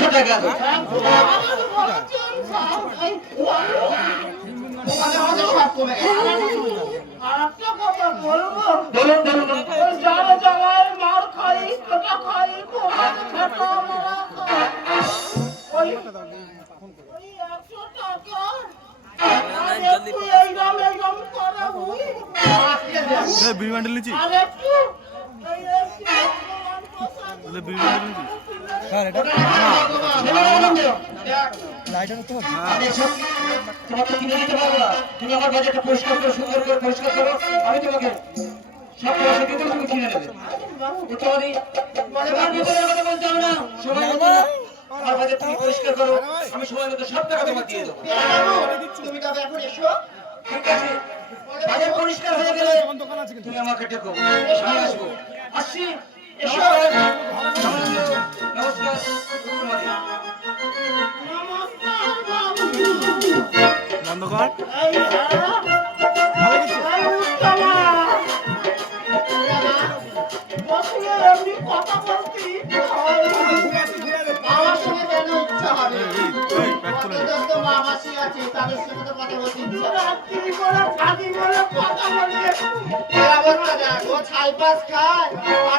একশো টাকা বলুন বলুন। যারা মার খাই খেটা খাই মারা খাই ওই একশো টাকা। বিড়ি বান্ডেল নিচ্ছি বিড়ি বান্ডেল নিচ্ছি আমি এসব তোমাকে কিনে দিতে পারব না তুমি আমার বাজেটটা পরিষ্কার করে সুন্দর করে পরিষ্কার করো আমি তোমাকে সব পয়সা দিয়ে তুমি কিনে নেবে ইত্যাদি মানে বার বিপদের কথা বলতে হবে না সময় আমার বাজেট তুমি পরিষ্কার করো আমি সময় মতো সব টাকা তোমাকে দিয়ে দেবো তুমি তবে এখন এসো ঠিক আছে বাজেট পরিষ্কার হয়ে গেলে তুমি আমাকে ডেকো আসব আসছি এসো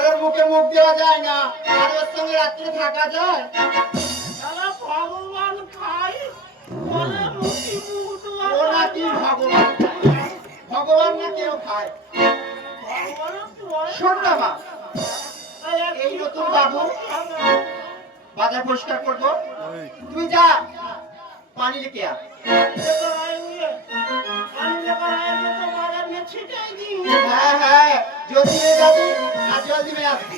ওর মুখে মুখ দেওয়া যায় না আর ওর সঙ্গে রাত্রে থাকা যায় ভগবান খাই ও নাকি ভগবান ভগবান না কেউ খায়? শোন না মা, এই নতুন বাবু বাজার পরিষ্কার করব? তুই যা, পানি লেকে আ হ্যাঁ হ্যাঁ में যাবি, আর में আসবি।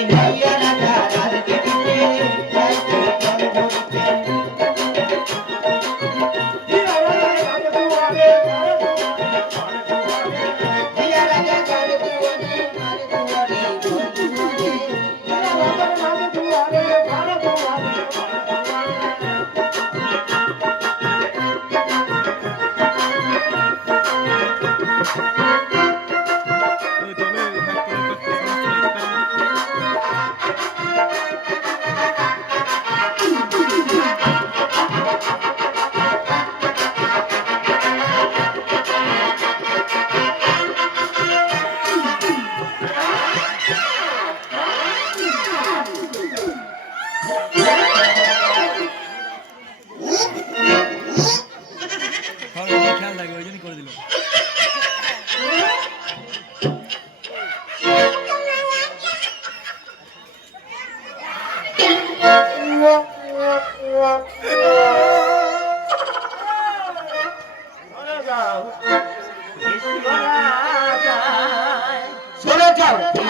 Yeah.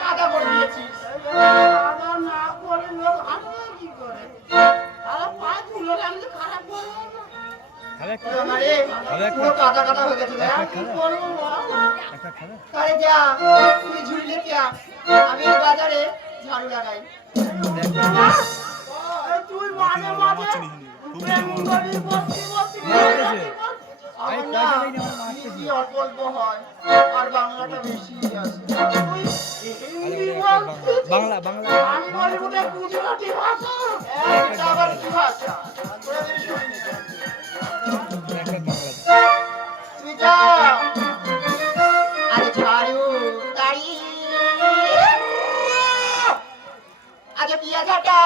কাদা করে দিয়েছিস। আদা না করে লোক হাসবে কি করে? পুরো কাদা কাদা হয়ে গেছে যা। তুই আমি বাজারে ঝাড়ু লাগাই। তুই মাঝে মাঝে অল্প অল্প হয়। আর বাংলাটা বেশি আছে? বাংলা। বাংলা আমি গুজরাটি ভাষা। এটা আবার কি ভাষা? আর ঝাড়ু গাড়ি আজ বিয়া ঘাটা